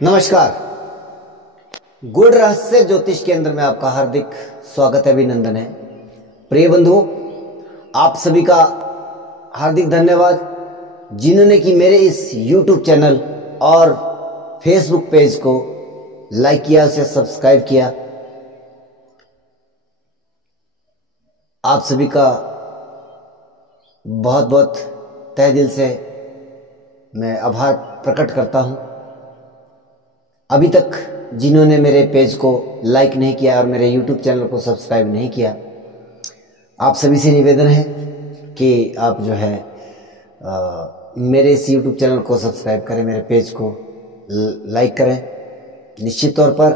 नमस्कार। गुड़ रहस्य ज्योतिष केंद्र में आपका हार्दिक स्वागत है, अभिनंदन है। प्रिय बंधुओं, आप सभी का हार्दिक धन्यवाद जिन्होंने कि मेरे इस YouTube चैनल और Facebook पेज को लाइक किया, उसे सब्सक्राइब किया। आप सभी का बहुत बहुत तहे दिल से मैं आभार प्रकट करता हूं। अभी तक जिन्होंने मेरे पेज को लाइक नहीं किया और मेरे YouTube चैनल को सब्सक्राइब नहीं किया, आप सभी से निवेदन है कि आप जो है मेरे इस YouTube चैनल को सब्सक्राइब करें, मेरे पेज को लाइक करें। निश्चित तौर पर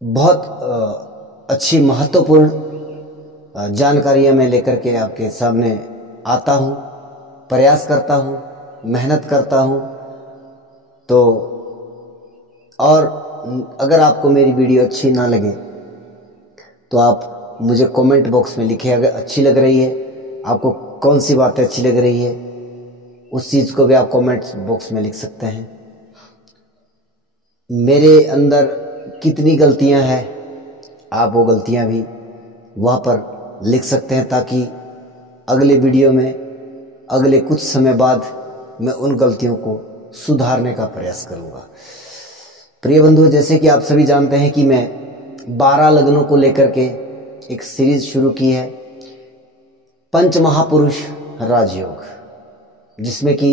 बहुत अच्छी महत्वपूर्ण जानकारियां मैं लेकर के आपके सामने आता हूं, प्रयास करता हूं, मेहनत करता हूं। तो और अगर आपको मेरी वीडियो अच्छी ना लगे तो आप मुझे कमेंट बॉक्स में लिखें। अगर अच्छी लग रही है, आपको कौन सी बातें अच्छी लग रही है, उस चीज़ को भी आप कमेंट बॉक्स में लिख सकते हैं। मेरे अंदर कितनी गलतियां हैं, आप वो गलतियां भी वहाँ पर लिख सकते हैं, ताकि अगले वीडियो में अगले कुछ समय बाद मैं उन गलतियों को सुधारने का प्रयास करूंगा। प्रिय बंधुओं, जैसे कि आप सभी जानते हैं कि मैं 12 लग्नों को लेकर के एक सीरीज शुरू की है, पंच महापुरुष राजयोग, जिसमें कि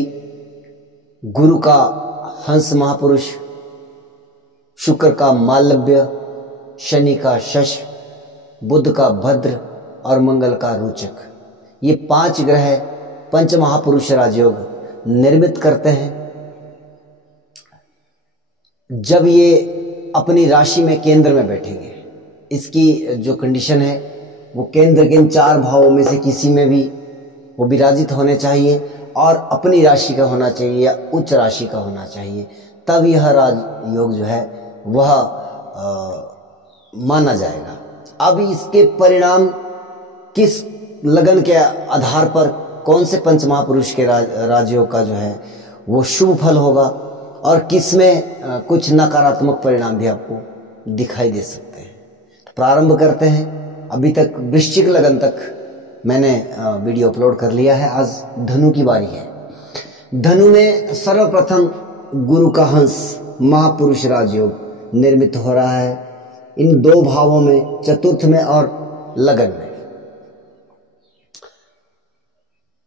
गुरु का हंस महापुरुष, शुक्र का मालव्य, शनि का शश, बुध का भद्र और मंगल का रोचक, ये 5 ग्रह पंच महापुरुष राजयोग निर्मित करते हैं। जब ये अपनी राशि में केंद्र में बैठेंगे, इसकी जो कंडीशन है वो केंद्र के इन 4 भावों में से किसी में भी वो विराजित होने चाहिए और अपनी राशि का होना चाहिए या उच्च राशि का होना चाहिए, तब यह राजयोग जो है वह माना जाएगा। अब इसके परिणाम किस लगन के आधार पर, कौन से पंच महापुरुष के राजयोग का जो है वो शुभ फल होगा और किसमें कुछ नकारात्मक परिणाम भी आपको दिखाई दे सकते हैं। प्रारंभ करते हैं। अभी तक वृश्चिक लगन तक मैंने वीडियो अपलोड कर लिया है, आज धनु की बारी है। धनु में सर्वप्रथम गुरु का हंस महापुरुष राजयोग निर्मित हो रहा है, इन 2 भावों में, चतुर्थ में और लगन में।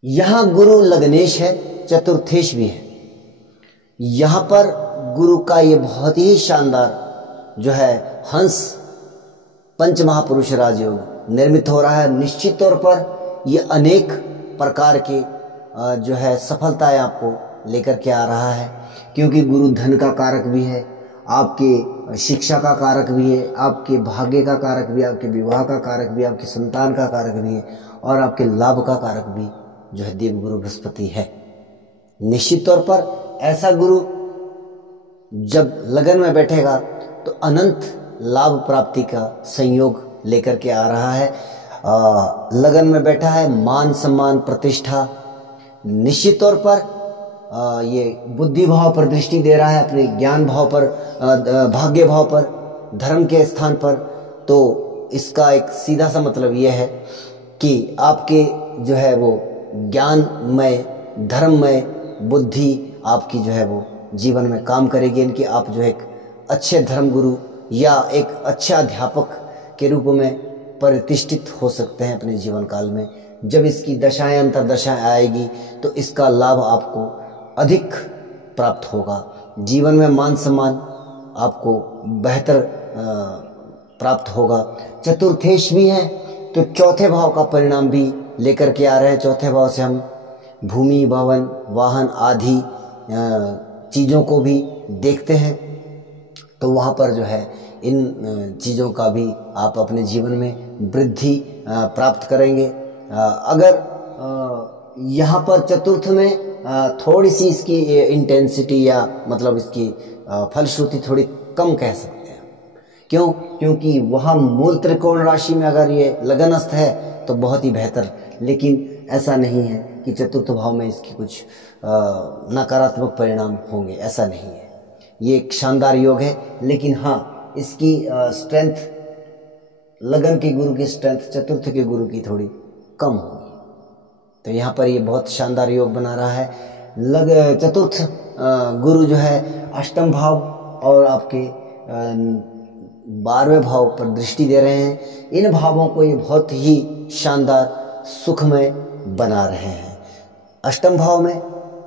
यहां गुरु लग्नेश है, चतुर्थेश भी है। यहां पर गुरु का ये बहुत ही शानदार जो है हंस पंच महापुरुष राजयोग निर्मित हो रहा है। निश्चित तौर पर ये अनेक प्रकार के जो है सफलताएं आपको लेकर के आ रहा है, क्योंकि गुरु धन का कारक भी है, आपके शिक्षा का कारक भी है, आपके भाग्य का कारक भी, आपके विवाह का कारक भी, आपके संतान का कारक भी है और आपके लाभ का कारक भी जो है देव गुरु बृहस्पति है। निश्चित तौर पर ऐसा गुरु जब लगन में बैठेगा तो अनंत लाभ प्राप्ति का संयोग लेकर के आ रहा है। लगन में बैठा है, मान सम्मान प्रतिष्ठा। निश्चित तौर पर ये बुद्धि भाव पर दृष्टि दे रहा है, अपने ज्ञान भाव पर, भाग्य भाव पर, धर्म के स्थान पर। तो इसका एक सीधा सा मतलब यह है कि आपके जो है वो ज्ञानमय, धर्ममय बुद्धि आपकी जो है वो जीवन में काम करेगी। इनकी आप जो है एक अच्छे धर्म गुरु या एक अच्छा अध्यापक के रूप में प्रतिष्ठित हो सकते हैं अपने जीवन काल में। जब इसकी दशाएं, अंतरदशाएं आएगी तो इसका लाभ आपको अधिक प्राप्त होगा। जीवन में मान सम्मान आपको बेहतर प्राप्त होगा। चतुर्थेश भी है तो चौथे भाव का परिणाम भी लेकर के आ रहे हैं। चौथे भाव से हम भूमि, भवन, वाहन आदि चीज़ों को भी देखते हैं, तो वहाँ पर जो है इन चीज़ों का भी आप अपने जीवन में वृद्धि प्राप्त करेंगे। अगर यहाँ पर चतुर्थ में थोड़ी सी इसकी इंटेंसिटी या मतलब इसकी फलश्रुति थोड़ी कम कह सकते हैं। क्यों? क्योंकि वहाँ मूल त्रिकोण राशि में अगर ये लगनस्थ है तो बहुत ही बेहतर, लेकिन ऐसा नहीं है। कि चतुर्थ भाव में इसकी कुछ नकारात्मक परिणाम होंगे, ऐसा नहीं है। ये एक शानदार योग है, लेकिन हाँ इसकी स्ट्रेंथ, लगन के गुरु की स्ट्रेंथ चतुर्थ के गुरु की थोड़ी कम होगी। तो यहाँ पर ये बहुत शानदार योग बना रहा है। चतुर्थ गुरु जो है अष्टम भाव और आपके 12वें भाव पर दृष्टि दे रहे हैं। इन भावों को ये बहुत ही शानदार सुखमय बना रहे हैं। अष्टम भाव में,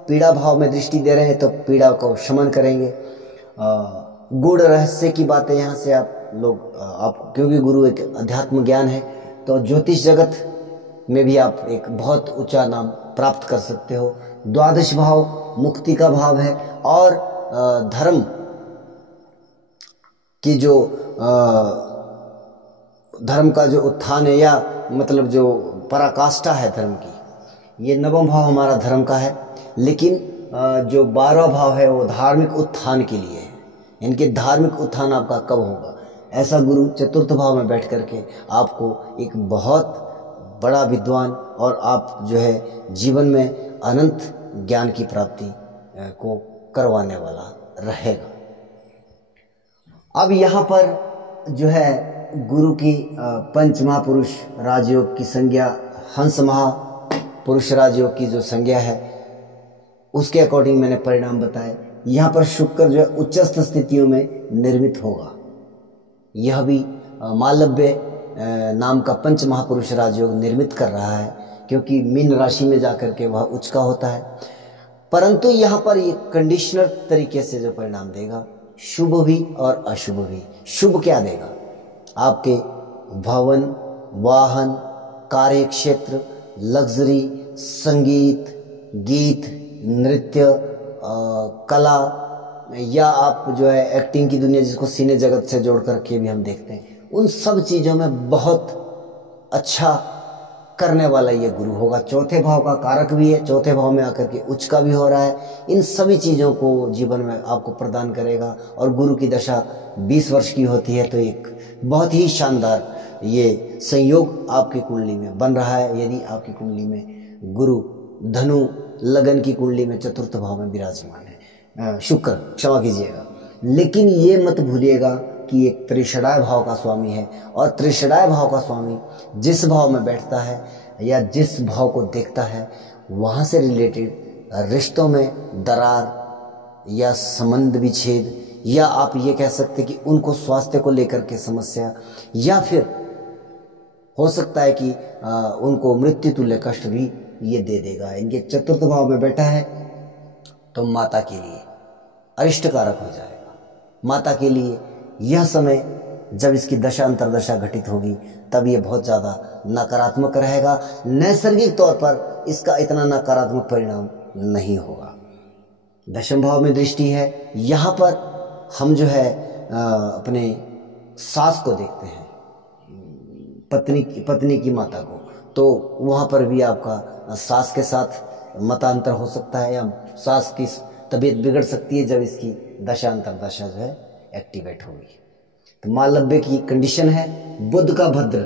पीड़ा भाव में दृष्टि दे रहे हैं, तो पीड़ा को शमन करेंगे। गूढ़ रहस्य की बातें यहाँ से आप क्योंकि गुरु एक अध्यात्म ज्ञान है, तो ज्योतिष जगत में भी आप एक बहुत ऊंचा नाम प्राप्त कर सकते हो। द्वादश भाव मुक्ति का भाव है, और धर्म की जो धर्म का जो उत्थान है, या मतलब जो पराकाष्ठा है धर्म की, ये नवम भाव हमारा धर्म का है। लेकिन जो 12वां भाव है वो धार्मिक उत्थान के लिए है। इनके धार्मिक उत्थान आपका कब होगा? ऐसा गुरु चतुर्थ भाव में बैठ करके आपको एक बहुत बड़ा विद्वान, और आप जो है जीवन में अनंत ज्ञान की प्राप्ति को करवाने वाला रहेगा। अब यहाँ पर जो है गुरु की पंच महापुरुष राजयोग की संज्ञा, हंस महापुरुष राजयोग की जो संज्ञा है उसके अकॉर्डिंग मैंने परिणाम बताए। यहाँ पर शुक्र जो है उच्चस्थ स्थितियों में निर्मित होगा। यह भी मालव्य नाम का पंच महापुरुष राजयोग निर्मित कर रहा है, क्योंकि मीन राशि में जाकर के वह उच्च का होता है। परंतु यहाँ पर ये कंडीशनल तरीके से जो परिणाम देगा, शुभ भी और अशुभ भी। शुभ क्या देगा? आपके भवन, वाहन, कार्य क्षेत्र, लग्जरी, संगीत, गीत, नृत्य, कला, या आप जो है एक्टिंग की दुनिया, जिसको सिने जगत से जोड़ करके भी हम देखते हैं, उन सब चीज़ों में बहुत अच्छा करने वाला ये गुरु होगा। चौथे भाव का कारक भी है, चौथे भाव में आकर के उच्च का भी हो रहा है। इन सभी चीज़ों को जीवन में आपको प्रदान करेगा। और गुरु की दशा 20 वर्ष की होती है, तो एक बहुत ही शानदार ये संयोग आपकी कुंडली में बन रहा है। यदि आपकी कुंडली में गुरु धनु लगन की कुंडली में चतुर्थ भाव में विराजमान है, शुक्र, क्षमा कीजिएगा, लेकिन ये मत भूलिएगा कि एक त्रिषडाय भाव का स्वामी है। और त्रिषडाय भाव का स्वामी जिस भाव में बैठता है या जिस भाव को देखता है, वहाँ से रिलेटेड रिश्तों में दरार या संबंध विच्छेद, या आप ये कह सकते कि उनको स्वास्थ्य को लेकर के समस्या, या फिर हो सकता है कि उनको मृत्यु तुल्य कष्ट भी ये दे देगा। इनके चतुर्थ भाव में बैठा है तो माता के लिए अरिष्ट कारक हो जाएगा। माता के लिए यह समय जब इसकी दशा अंतरदशा घटित होगी, तब ये बहुत ज़्यादा नकारात्मक रहेगा। नैसर्गिक तौर पर इसका इतना नकारात्मक परिणाम नहीं होगा। दशम भाव में दृष्टि है, यहाँ पर हम जो है अपने सास को देखते हैं, पत्नी की माता को, तो वहाँ पर भी आपका सास के साथ मतांतर हो सकता है, या सास की तबीयत बिगड़ सकती है जब इसकी दशा अंतरदशा जो है एक्टिवेट होगी। तो मालव्य की कंडीशन है बुध का भद्र।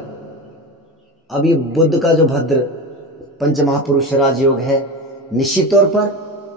अब ये बुध का जो भद्र पंच महापुरुष राजयोग है, निश्चित तौर पर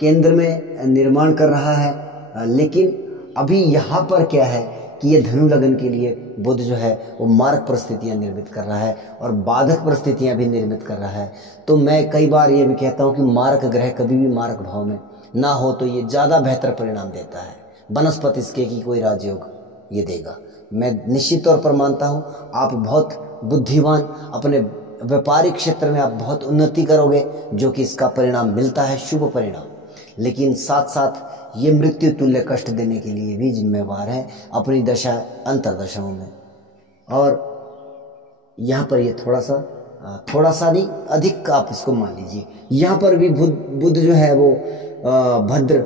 केंद्र में निर्माण कर रहा है, लेकिन अभी यहाँ पर क्या है कि ये धनु लगन के लिए बुध जो है वो मारक परिस्थितियाँ निर्मित कर रहा है और बाधक परिस्थितियाँ भी निर्मित कर रहा है। तो मैं कई बार ये भी कहता हूँ कि मारक ग्रह कभी भी मारक भाव में ना हो तो ये ज़्यादा बेहतर परिणाम देता है वनस्पति इसके की कोई राजयोग ये देगा। मैं निश्चित तौर पर मानता हूँ आप बहुत बुद्धिमान, अपने व्यापारिक क्षेत्र में आप बहुत उन्नति करोगे, जो कि इसका परिणाम मिलता है शुभ परिणाम। लेकिन साथ साथ ये मृत्यु तुल्य कष्ट देने के लिए भी जिम्मेवार है अपनी दशा अंतरदशाओं में। और यहाँ पर ये थोड़ा सा नहीं, अधिक आप इसको मान लीजिए। यहाँ पर भी बुध जो है वो भद्र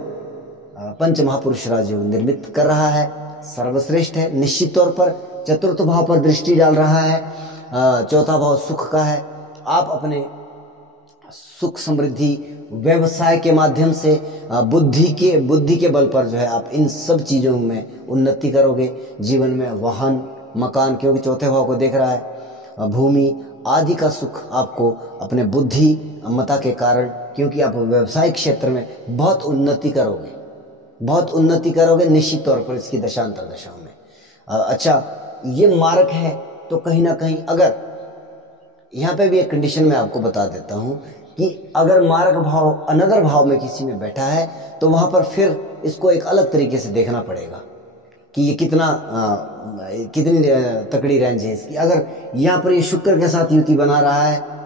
पंच महापुरुष राजयोग निर्मित कर रहा है, सर्वश्रेष्ठ है। निश्चित तौर पर चतुर्थ भाव पर दृष्टि डाल रहा है, चौथा भाव सुख का है। आप अपने सुख समृद्धि व्यवसाय के माध्यम से बुद्धि के बल पर जो है आप इन सब चीज़ों में उन्नति करोगे। जीवन में वाहन, मकान, क्योंकि चौथे भाव को देख रहा है, भूमि आदि का सुख आपको अपने बुद्धि मता के कारण क्योंकि आप व्यवसायिक क्षेत्र में बहुत उन्नति करोगे, बहुत उन्नति करोगे निश्चित तौर पर इसकी दशा अंतर दशाओं में। अच्छा, ये मार्ग है तो कहीं ना कहीं, अगर यहाँ पे भी एक कंडीशन में आपको बता देता हूँ कि अगर मार्ग भाव अनदर भाव में किसी में बैठा है तो वहां पर फिर इसको एक अलग तरीके से देखना पड़ेगा कि ये कितनी तकड़ी रेंज है इसकी। अगर यहाँ पर ये शुक्र के साथ युति बना रहा है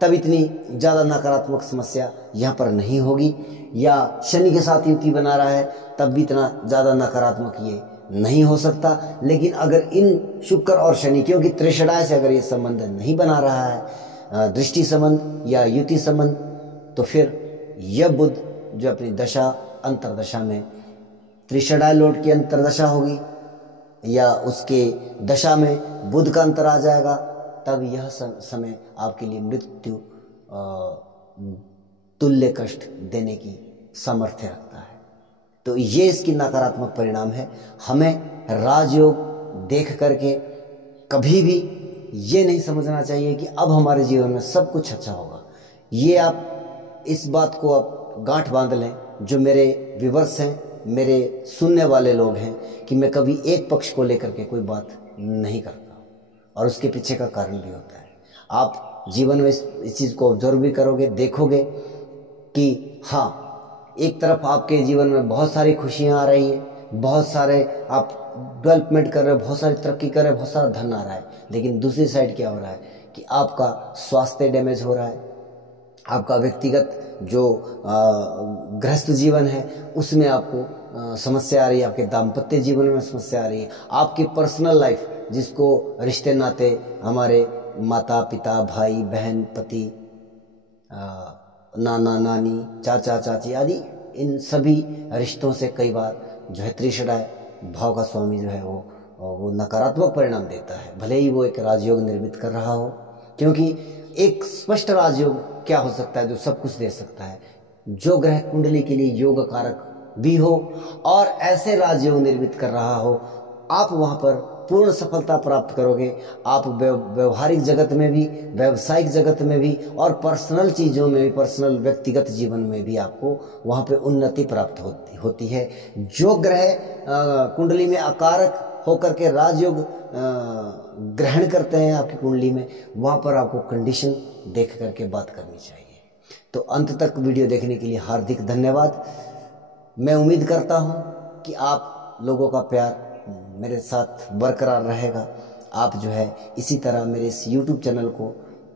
तब इतनी ज़्यादा नकारात्मक समस्या यहाँ पर नहीं होगी, या शनि के साथ युति बना रहा है तब भी इतना ज़्यादा नकारात्मक ये नहीं हो सकता। लेकिन अगर इन शुक्र और शनि, क्योंकि त्रिषणाय से अगर ये संबंध नहीं बना रहा है, दृष्टि संबंध या युति संबंध, तो फिर यह बुध जो अपनी दशा अंतरदशा में त्रिषणाय लॉर्ड की अंतरदशा होगी या उसके दशा में बुध का अंतर आ जाएगा, तब यह समय आपके लिए मृत्यु तुल्य कष्ट देने की सामर्थ्य रखता है। तो ये इसकी नकारात्मक परिणाम है। हमें राजयोग देख करके कभी भी ये नहीं समझना चाहिए कि अब हमारे जीवन में सब कुछ अच्छा होगा। ये आप इस बात को आप गांठ बांध लें, जो मेरे व्यूअर्स हैं, मेरे सुनने वाले लोग हैं, कि मैं कभी एक पक्ष को लेकर के कोई बात नहीं करता, और उसके पीछे का कारण भी होता है। आप जीवन में इस चीज़ को ऑब्जर्व भी करोगे, देखोगे कि हाँ, एक तरफ आपके जीवन में बहुत सारी खुशियाँ आ रही है, बहुत सारे आप डेवलपमेंट कर रहे हो, बहुत सारी तरक्की कर रहे हो, बहुत सारा धन आ रहा है, लेकिन दूसरी साइड क्या हो रहा है कि आपका स्वास्थ्य डैमेज हो रहा है, आपका व्यक्तिगत जो गृहस्थ जीवन है उसमें आपको समस्या आ रही है, आपके दाम्पत्य जीवन में समस्या आ रही है, आपकी पर्सनल लाइफ जिसको रिश्ते नाते हमारे माता पिता भाई बहन पति नाना नानी चाचा चाची आदि इन सभी रिश्तों से कई बार जो है त्रिषणाय भाव का स्वामी जो है वो नकारात्मक परिणाम देता है, भले ही वो एक राजयोग निर्मित कर रहा हो। क्योंकि एक स्पष्ट राजयोग क्या हो सकता है जो सब कुछ दे सकता है, जो ग्रह कुंडली के लिए योग कारक भी हो और ऐसे राजयोग निर्मित कर रहा हो, आप वहां पर पूर्ण सफलता प्राप्त करोगे। आप व्यवहारिक जगत में भी, व्यावसायिक जगत में भी और पर्सनल चीज़ों में भी, पर्सनल व्यक्तिगत जीवन में भी आपको वहाँ पे उन्नति प्राप्त होती है। जो ग्रह कुंडली में अकारक होकर के राजयोग ग्रहण करते हैं आपकी कुंडली में, वहाँ पर आपको कंडीशन देख करके बात करनी चाहिए। तो अंत तक वीडियो देखने के लिए हार्दिक धन्यवाद। मैं उम्मीद करता हूँ कि आप लोगों का प्यार मेरे साथ बरकरार रहेगा। आप जो है इसी तरह मेरे इस YouTube चैनल को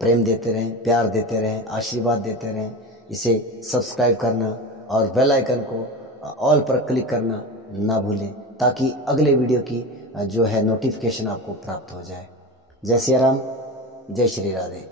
प्रेम देते रहें, प्यार देते रहें, आशीर्वाद देते रहें। इसे सब्सक्राइब करना और बेल आइकन को ऑल पर क्लिक करना ना भूलें, ताकि अगले वीडियो की जो है नोटिफिकेशन आपको प्राप्त हो जाए। जय श्री राम, जय श्री राधे।